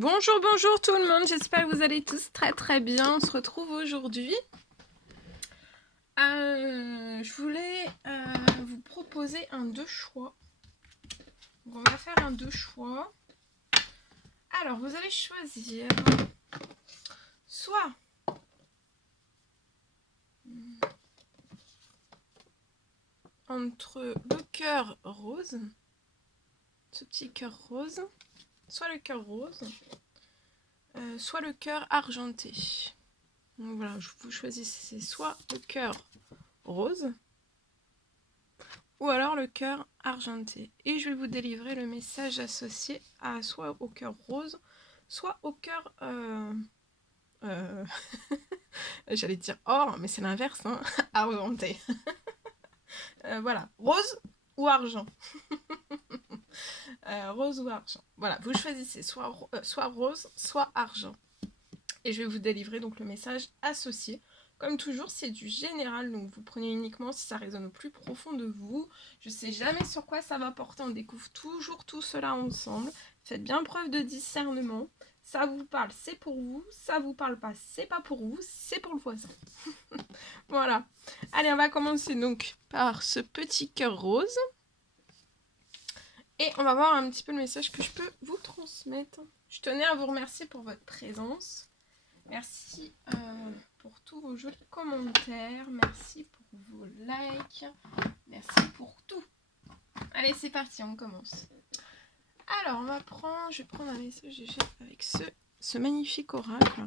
Bonjour, bonjour tout le monde, j'espère que vous allez tous très bien. On se retrouve aujourd'hui. Je voulais vous proposer un deux choix. Donc on va faire un deux choix. Alors vous allez choisir soit entre le cœur rose, ce petit cœur rose, soit le cœur rose, soit le cœur argenté. Donc voilà, vous choisissez soit le cœur rose ou alors le cœur argenté. Et je vais vous délivrer le message associé à soit au cœur rose, soit au cœur... J'allais dire or, mais c'est l'inverse, hein, argenté. Voilà, rose ou argent. Rose ou argent. Voilà, vous choisissez soit rose, soit argent. Et je vais vous délivrer donc le message associé. Comme toujours, c'est du général, donc vous prenez uniquement si ça résonne au plus profond de vous. Je ne sais jamais sur quoi ça va porter, on découvre toujours tout cela ensemble. Faites bien preuve de discernement. Ça vous parle, c'est pour vous. Ça vous parle pas, c'est pas pour vous, c'est pour le voisin. Voilà. Allez, on va commencer donc par ce petit cœur rose. Et on va voir un petit peu le message que je peux vous transmettre. Je tenais à vous remercier pour votre présence. Merci pour tous vos jolis commentaires. Merci pour vos likes. Merci pour tout. Allez, c'est parti, on commence. Alors, je vais prendre un message du chef avec ce magnifique oracle.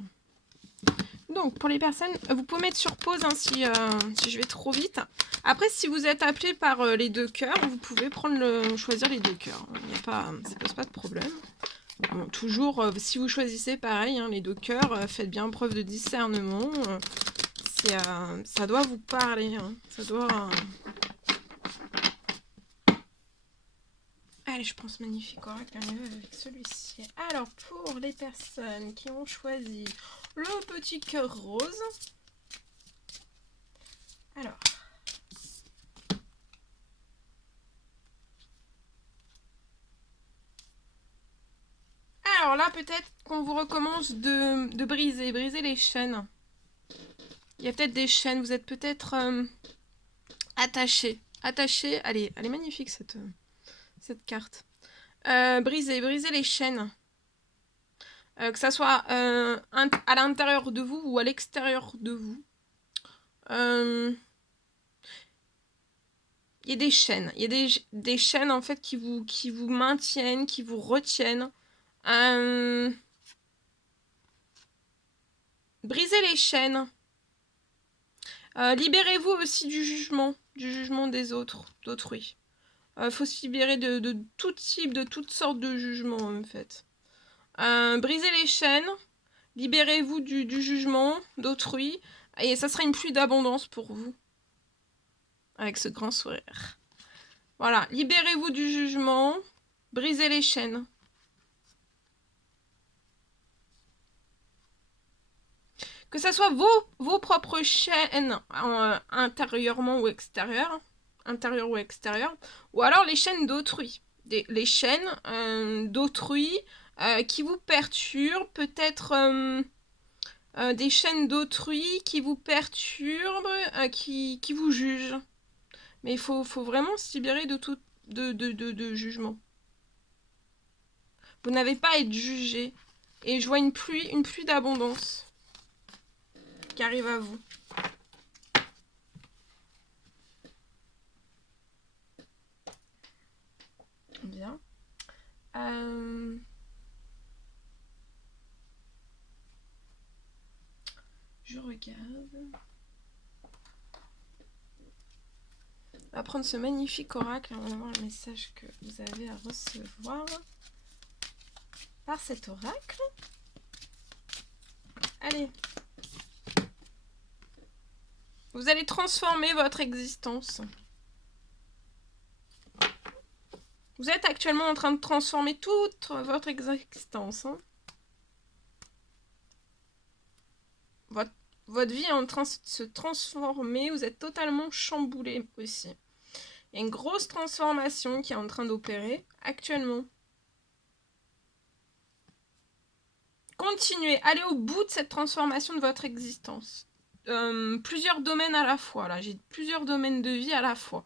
Donc, pour les personnes, vous pouvez mettre sur pause hein, si je vais trop vite. Après, si vous êtes appelé par les deux cœurs, vous pouvez choisir les deux cœurs. Ça ne pose pas de problème. Bon, toujours, si vous choisissez pareil, hein, les deux cœurs, faites bien preuve de discernement. Ça doit vous parler. Hein, ça doit... Allez, je prends ce magnifique oracle avec celui-ci. Alors, pour les personnes qui ont choisi le petit cœur rose. Alors... Alors là, peut-être qu'on vous recommence de briser les chaînes. Il y a peut-être des chaînes, vous êtes peut-être attachés. Elle est magnifique cette carte. Briser les chaînes. Que ça soit à l'intérieur de vous ou à l'extérieur de vous. Il y a des chaînes. Il y a des chaînes en fait qui vous maintiennent, qui vous retiennent. Brisez les chaînes. Libérez-vous aussi du jugement des autres, d'autrui. Faut se libérer de tout type, de toutes sortes de jugements en fait. Brisez les chaînes, libérez-vous du jugement d'autrui, et ça sera une pluie d'abondance pour vous. Avec ce grand sourire. Voilà, libérez-vous du jugement, brisez les chaînes. Que ce soit vos propres chaînes intérieurement ou extérieures, ou alors les chaînes d'autrui. Les chaînes d'autrui qui vous perturbent, peut-être des chaînes d'autrui qui vous perturbent, qui vous jugent. Mais il faut vraiment se libérer de tout de jugement. Vous n'avez pas à être jugé. Et je vois une pluie d'abondance qui arrive à vous. Bien. Je regarde. On va prendre ce magnifique oracle. On va voir le message que vous avez à recevoir par cet oracle. Allez. Vous allez transformer votre existence. Vous êtes actuellement en train de transformer toute votre existence. Hein. Votre vie est en train de se transformer. Vous êtes totalement chamboulé aussi. Il y a une grosse transformation qui est en train d'opérer actuellement. continuez, allez au bout de cette transformation de votre existence. Plusieurs domaines à la fois, là, j'ai plusieurs domaines de vie à la fois.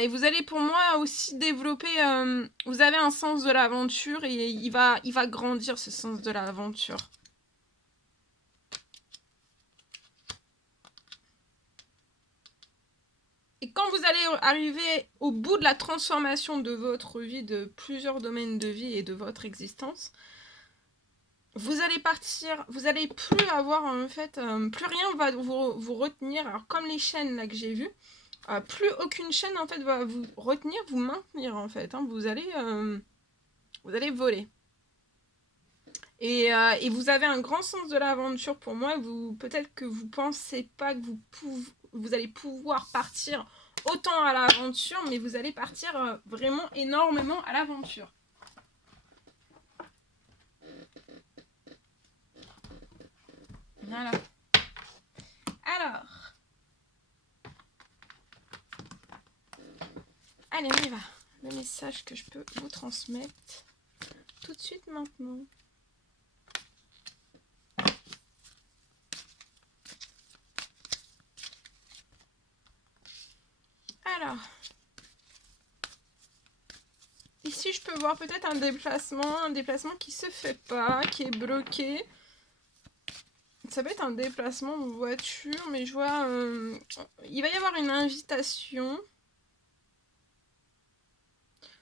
Et vous allez pour moi aussi développer, vous avez un sens de l'aventure et il va grandir ce sens de l'aventure. Et quand vous allez arriver au bout de la transformation de votre vie, de plusieurs domaines de vie et de votre existence, vous allez partir, vous allez plus avoir en fait, plus rien va vous retenir. Alors comme les chaînes là que j'ai vues, plus aucune chaîne en fait va vous retenir, vous maintenir en fait. Hein, vous allez voler. Et vous avez un grand sens de l'aventure pour moi. Peut-être que vous pensez pas que vous allez pouvoir partir autant à l'aventure, mais vous allez partir vraiment énormément à l'aventure. Voilà. Alors. Allez, on y va. Le message que je peux vous transmettre tout de suite maintenant. Alors. Ici, je peux voir peut-être un déplacement qui se fait pas, qui est bloqué. Ça peut être un déplacement de voiture, mais je vois... il va y avoir une invitation.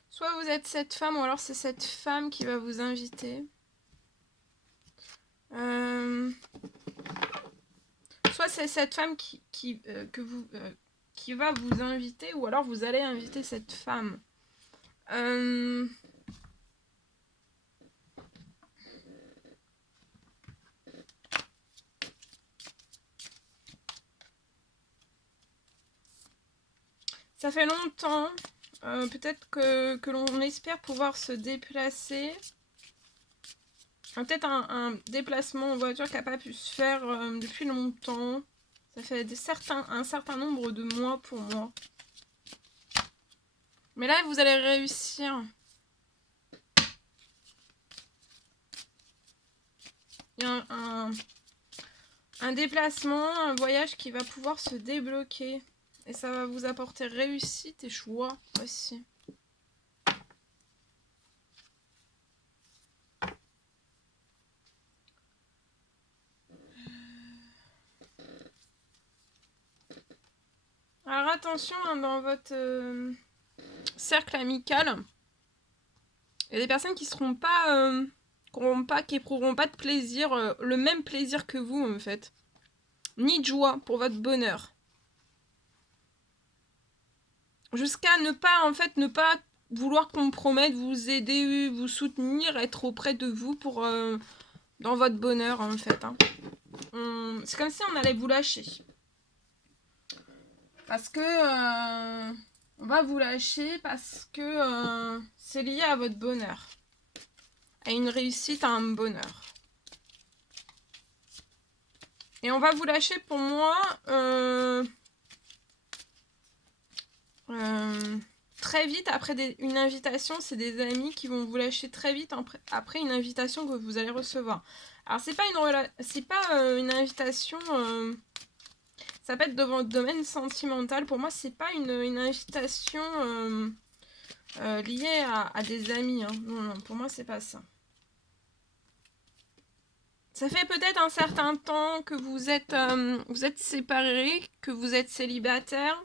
Soit vous êtes cette femme, ou alors c'est cette femme qui va vous inviter. Soit c'est cette femme qui va vous inviter, ou alors vous allez inviter cette femme. Ça fait longtemps, peut-être que l'on espère pouvoir se déplacer. Peut-être un déplacement en voiture qui n'a pas pu se faire depuis longtemps. Ça fait un certain nombre de mois pour moi. Mais là, vous allez réussir. Il y a un déplacement, un voyage qui va pouvoir se débloquer. Et ça va vous apporter réussite et choix aussi. Alors attention, hein, dans votre cercle amical, il y a des personnes qui seront pas, qui éprouveront pas de plaisir, le même plaisir que vous en fait, ni de joie pour votre bonheur. Jusqu'à ne pas vouloir compromettre, vous aider, vous soutenir, être auprès de vous pour dans votre bonheur en fait. Hein. C'est comme si on allait vous lâcher. Parce que on va vous lâcher parce que c'est lié à votre bonheur. À une réussite, à un bonheur. Et on va vous lâcher pour moi très vite après une invitation. C'est des amis qui vont vous lâcher très vite après une invitation que vous allez recevoir. Alors c'est pas une invitation, ça peut être dans votre domaine sentimental. Pour moi c'est pas une invitation liée à des amis. Hein. Non, pour moi c'est pas ça. Ça fait peut-être un certain temps que vous êtes séparés, que vous êtes célibataire.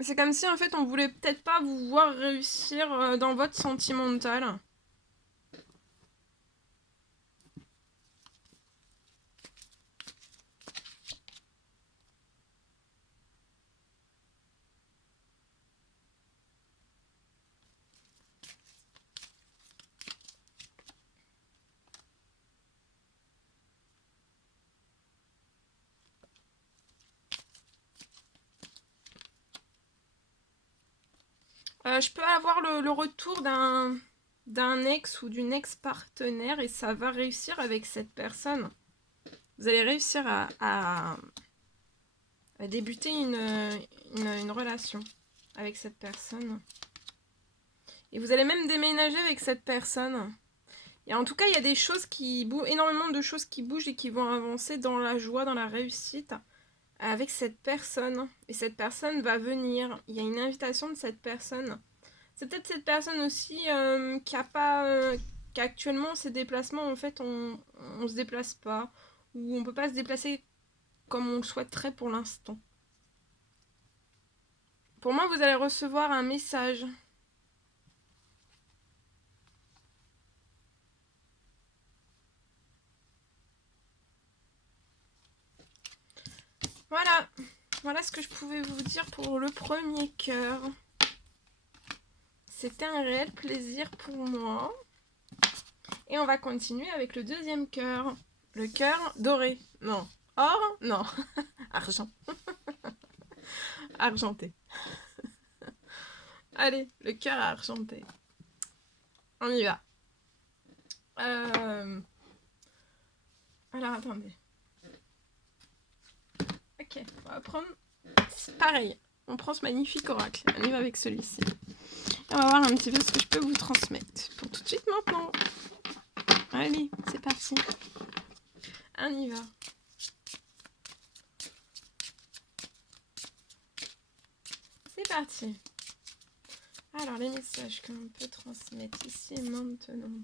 C'est comme si en fait on voulait peut-être pas vous voir réussir dans votre sentimental. Je peux avoir le retour d'un ex ou d'une ex-partenaire et ça va réussir avec cette personne. Vous allez réussir à débuter une relation. avec cette personne. Et vous allez même déménager avec cette personne. Et en tout cas, il y a des choses qui bougent, énormément de choses qui bougent et qui vont avancer dans la joie, dans la réussite avec cette personne. Et cette personne va venir. Il y a une invitation de cette personne. C'est peut-être cette personne aussi qui a pas... qu'actuellement, ces déplacements, en fait, on se déplace pas. Ou on peut pas se déplacer comme on le souhaiterait pour l'instant. Pour moi, vous allez recevoir un message. Voilà. Voilà ce que je pouvais vous dire pour le premier cœur. C'était un réel plaisir pour moi. Et on va continuer avec le deuxième cœur. Le cœur doré. Non. Or? Non. Argent. Argenté. Allez, le cœur argenté. On y va. Alors, attendez. Ok, on va prendre... C'est pareil. On prend ce magnifique oracle. On y va avec celui-ci. Et on va voir un petit peu ce que je peux vous transmettre. Pour tout de suite maintenant. Allez, c'est parti. On y va. C'est parti. Alors, les messages que l'on peut transmettre ici et maintenant.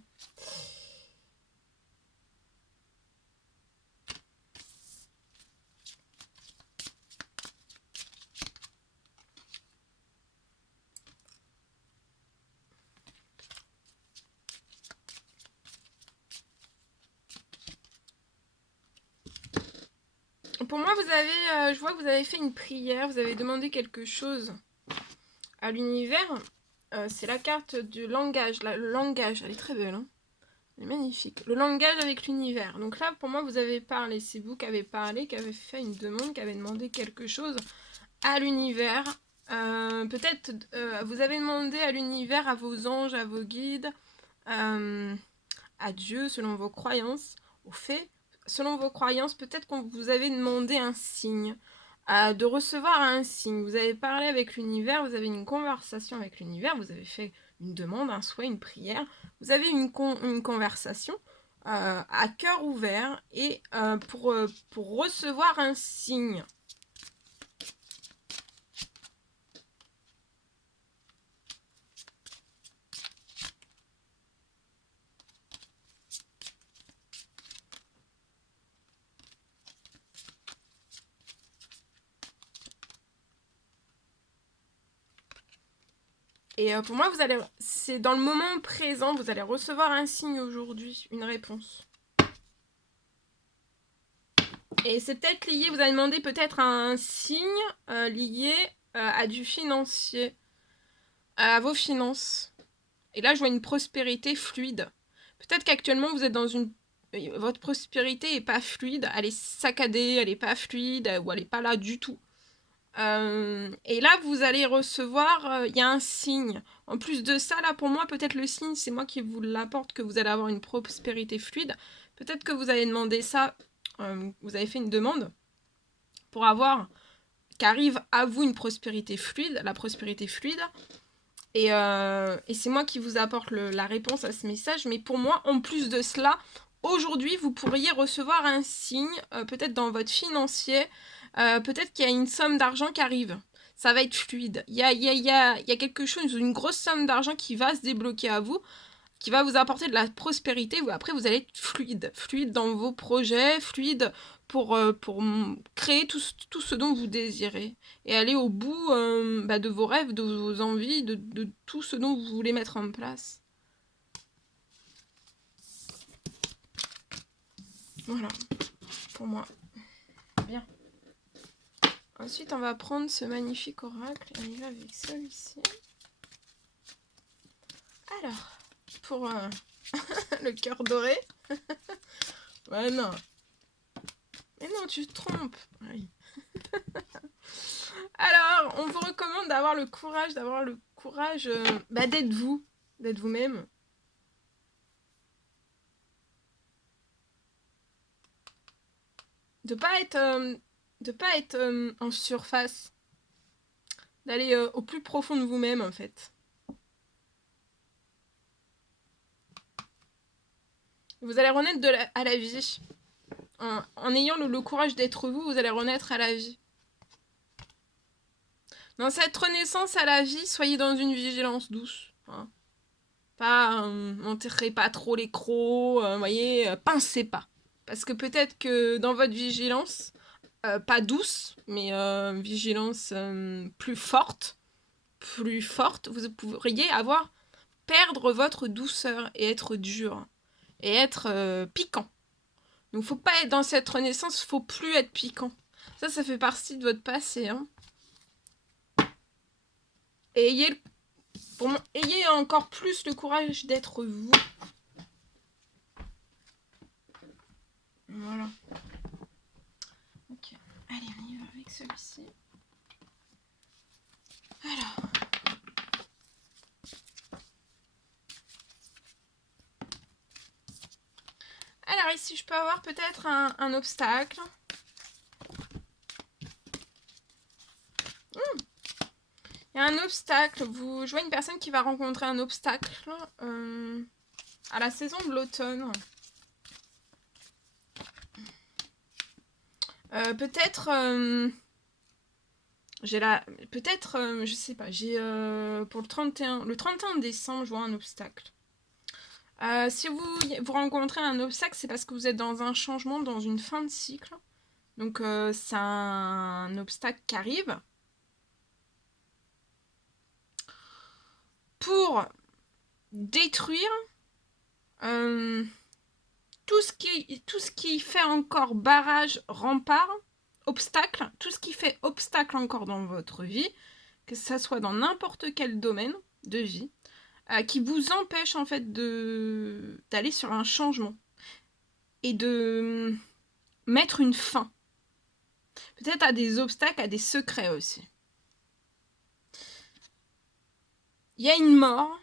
Pour moi, vous avez, je vois que vous avez fait une prière, vous avez demandé quelque chose à l'univers. C'est la carte du langage. Le langage, elle est très belle, hein. Elle est magnifique. Le langage avec l'univers. Donc là, pour moi, vous avez parlé. C'est vous qui avez parlé, qui avez fait une demande, qui avez demandé quelque chose à l'univers. Peut-être vous avez demandé à l'univers, à vos anges, à vos guides, à Dieu, selon vos croyances, aux faits. Selon vos croyances, peut-être qu'on vous avez demandé un signe, de recevoir un signe. Vous avez parlé avec l'univers, vous avez une conversation avec l'univers, vous avez fait une demande, un souhait, une prière. Vous avez une conversation à cœur ouvert et pour recevoir un signe. Et pour moi, c'est dans le moment présent, vous allez recevoir un signe aujourd'hui, une réponse. Et c'est peut-être lié, vous avez demandé peut-être un signe lié à du financier, à vos finances. Et là, je vois une prospérité fluide. Peut-être qu'actuellement, vous êtes dans une... Votre prospérité n'est pas fluide, elle est saccadée, elle n'est pas fluide, ou elle n'est pas là du tout. Et là, vous allez recevoir, il y a un signe. En plus de ça, là, pour moi, peut-être le signe, c'est moi qui vous l'apporte, que vous allez avoir une prospérité fluide. Peut-être que vous allez demander ça, vous avez fait une demande pour avoir, qu'arrive à vous une prospérité fluide, la prospérité fluide. Et c'est moi qui vous apporte la réponse à ce message. Mais pour moi, en plus de cela, aujourd'hui, vous pourriez recevoir un signe, peut-être dans votre financier, peut-être qu'il y a une somme d'argent qui arrive. Ça va être fluide. Il y a quelque chose, une grosse somme d'argent qui va se débloquer à vous, qui va vous apporter de la prospérité. Après, vous allez être fluide. Fluide dans vos projets, fluide pour créer tout ce dont vous désirez. Et aller au bout de vos rêves, de vos envies, de tout ce dont vous voulez mettre en place. Voilà, pour moi. Bien. Ensuite, on va prendre ce magnifique oracle et on y va avec celui-ci. Alors, pour le cœur doré. Ouais, non. Mais non, tu te trompes. Oui. Alors, on vous recommande d'avoir le courage d'être vous, d'être vous-même. De pas être en surface. d'aller au plus profond de vous-même en fait. Vous allez renaître à la vie. En ayant le courage d'être vous, vous allez renaître à la vie. Dans cette renaissance à la vie, soyez dans une vigilance douce. Hein. Pas, montrez pas trop les crocs, voyez, pincez pas. Parce que peut-être que dans votre vigilance, pas douce, mais vigilance plus forte, vous pourriez perdre votre douceur et être dur. Et être piquant. Donc faut pas être dans cette renaissance, faut plus être piquant. Ça fait partie de votre passé. Hein. Et ayez encore plus le courage d'être vous. Voilà. Ok. Allez, on y va avec celui-ci. Alors. Alors ici, je peux avoir peut-être un obstacle. Il y a un obstacle. Je vois une personne qui va rencontrer un obstacle à la saison de l'automne. Peut-être... je sais pas, j'ai pour le 31 décembre, je vois un obstacle. Si vous rencontrez un obstacle, c'est parce que vous êtes dans un changement, dans une fin de cycle. Donc c'est un obstacle qui arrive. Pour détruire tout ce qui fait encore barrage, rempart, obstacle, tout ce qui fait obstacle encore dans votre vie, que ça soit dans n'importe quel domaine de vie, qui vous empêche en fait d'aller sur un changement et de mettre une fin. Peut-être à des obstacles, à des secrets aussi. Il y a une mort.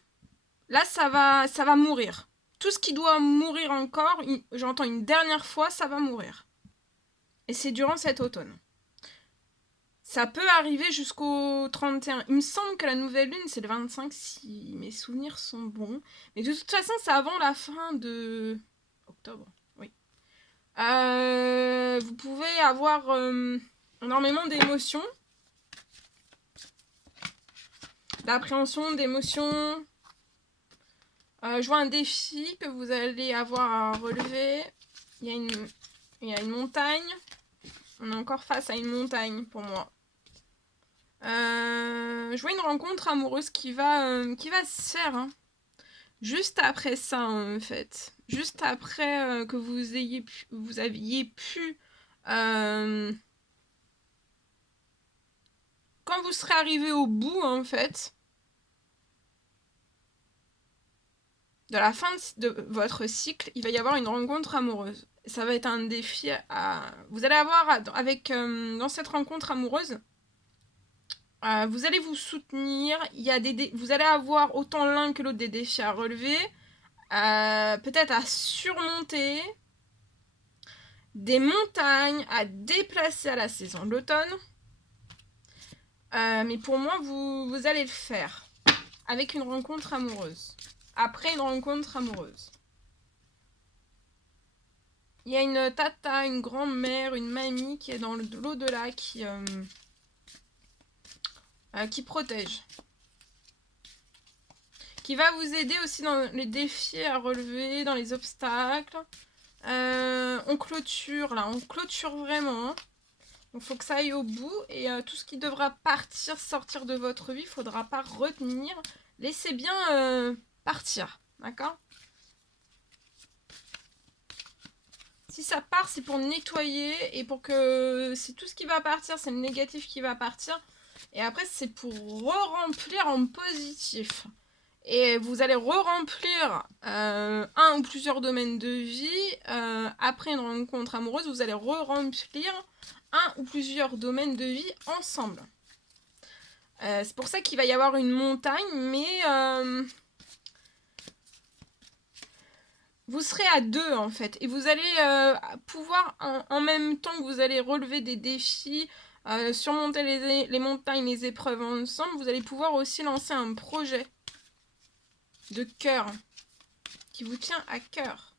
Là, ça va mourir. Tout ce qui doit mourir encore, j'entends une dernière fois, ça va mourir. Et c'est durant cet automne. Ça peut arriver jusqu'au 31. Il me semble que la nouvelle lune, c'est le 25, si mes souvenirs sont bons. Mais de toute façon, c'est avant la fin de... octobre, oui. Vous pouvez avoir énormément d'émotions. D'appréhension, d'émotions. Je vois un défi que vous allez avoir à relever. Il y a une montagne. On est encore face à une montagne pour moi. Je vois une rencontre amoureuse qui va se faire. Hein. Juste après ça, en fait. Juste après que vous aviez pu... quand vous serez arrivé au bout, en fait, de la fin de votre cycle, il va y avoir une rencontre amoureuse. Ça va être un défi à... Vous allez avoir, dans cette rencontre amoureuse, vous allez vous soutenir. Vous allez avoir autant l'un que l'autre des défis à relever, peut-être à surmonter, des montagnes à déplacer à la saison de l'automne. Mais pour moi, vous allez le faire avec une rencontre amoureuse. Après une rencontre amoureuse. Il y a une tata, une grand-mère, une mamie qui est dans l'au-delà qui protège. Qui va vous aider aussi dans les défis à relever, dans les obstacles. On clôture vraiment. Hein. Donc il faut que ça aille au bout. Et tout ce qui devra sortir de votre vie, il ne faudra pas retenir. Laissez bien partir. D'accord ? Si ça part, c'est pour nettoyer et pour que c'est tout ce qui va partir, c'est le négatif qui va partir. Et après, c'est pour re-remplir en positif. Et vous allez re-remplir un ou plusieurs domaines de vie. Après une rencontre amoureuse, vous allez re-remplir un ou plusieurs domaines de vie ensemble. C'est pour ça qu'il va y avoir une montagne, mais... vous serez à deux en fait et vous allez pouvoir en même temps que vous allez relever des défis, surmonter les montagnes, les épreuves ensemble, vous allez pouvoir aussi lancer un projet de cœur qui vous tient à cœur.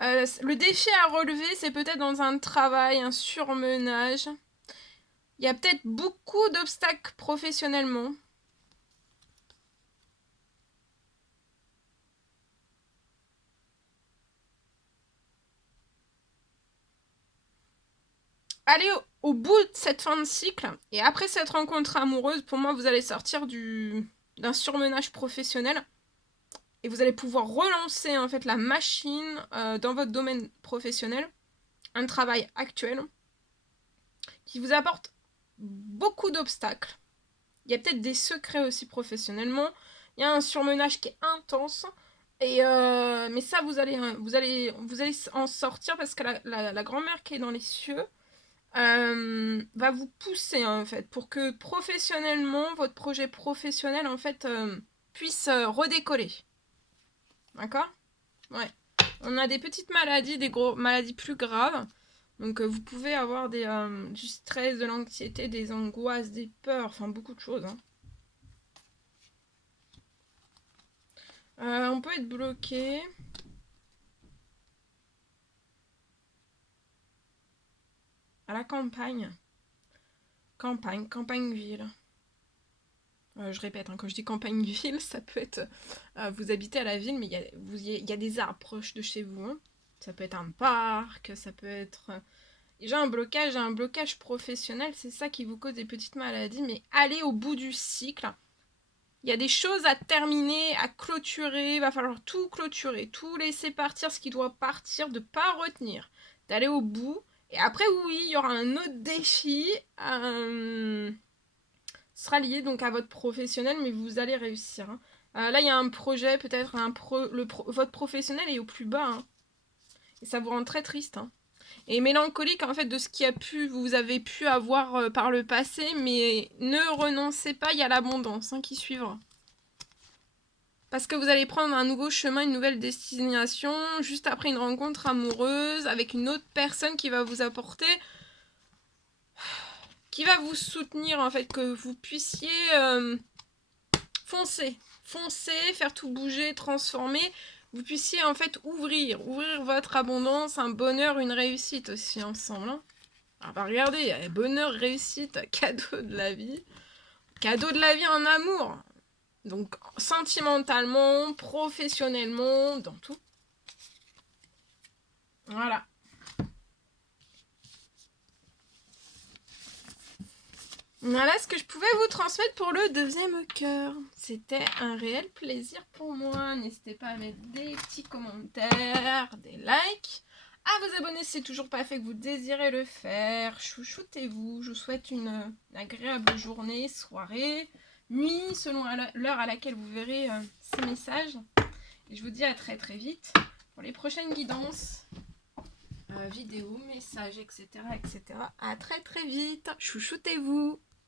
Le défi à relever, c'est peut-être dans un travail, un surmenage. Il y a peut-être beaucoup d'obstacles professionnellement. Allez au bout de cette fin de cycle, et après cette rencontre amoureuse, pour moi, vous allez sortir d'un surmenage professionnel, et vous allez pouvoir relancer en fait la machine dans votre domaine professionnel, un travail actuel, qui vous apporte beaucoup d'obstacles. Il y a peut-être des secrets aussi professionnellement, il y a un surmenage qui est intense, mais ça, vous allez en sortir parce que la grand-mère qui est dans les cieux va vous pousser en fait pour que professionnellement votre projet professionnel en fait puisse redécoller. D'accord? Ouais. On a des petites maladies, des maladies plus graves. Donc vous pouvez avoir du stress, de l'anxiété, des angoisses, des peurs, enfin beaucoup de choses. Hein. On peut être bloqué. À la campagne. Campagne-ville. Je répète, hein, quand je dis campagne-ville, ça peut être... vous habitez à la ville, mais il y a des arbres proches de chez vous. Hein. Ça peut être un parc, ça peut être... J'ai un blocage professionnel, c'est ça qui vous cause des petites maladies, mais allez au bout du cycle. Il y a des choses à terminer, à clôturer, il va falloir tout clôturer, tout laisser partir, ce qui doit partir, de ne pas retenir, d'aller au bout. Et après, oui, il y aura un autre défi, sera lié donc à votre professionnel, mais vous allez réussir. Hein. Là, il y a un projet, peut-être votre professionnel est au plus bas, hein, et ça vous rend très triste. Hein. Et mélancolique en fait de ce vous avez pu avoir par le passé, mais ne renoncez pas, il y a l'abondance qui suivra. Parce que vous allez prendre un nouveau chemin, une nouvelle destination, juste après une rencontre amoureuse, avec une autre personne qui va vous apporter, qui va vous soutenir en fait, que vous puissiez foncer, faire tout bouger, transformer, vous puissiez en fait ouvrir votre abondance, un bonheur, une réussite aussi ensemble. Hein. Alors bah regardez, bonheur, réussite, cadeau de la vie en amour. Donc sentimentalement, professionnellement, dans tout. Voilà. Voilà ce que je pouvais vous transmettre pour le deuxième cœur. C'était un réel plaisir pour moi. N'hésitez pas à mettre des petits commentaires, des likes, à vous abonner si c'est toujours pas fait, que vous désirez le faire. Chouchoutez-vous. Je vous souhaite une agréable journée, soirée, nuit, selon l'heure à laquelle vous verrez ces messages. Et je vous dis à très très vite pour les prochaines guidances, vidéos, messages, etc., etc. À très très vite. Chouchoutez-vous.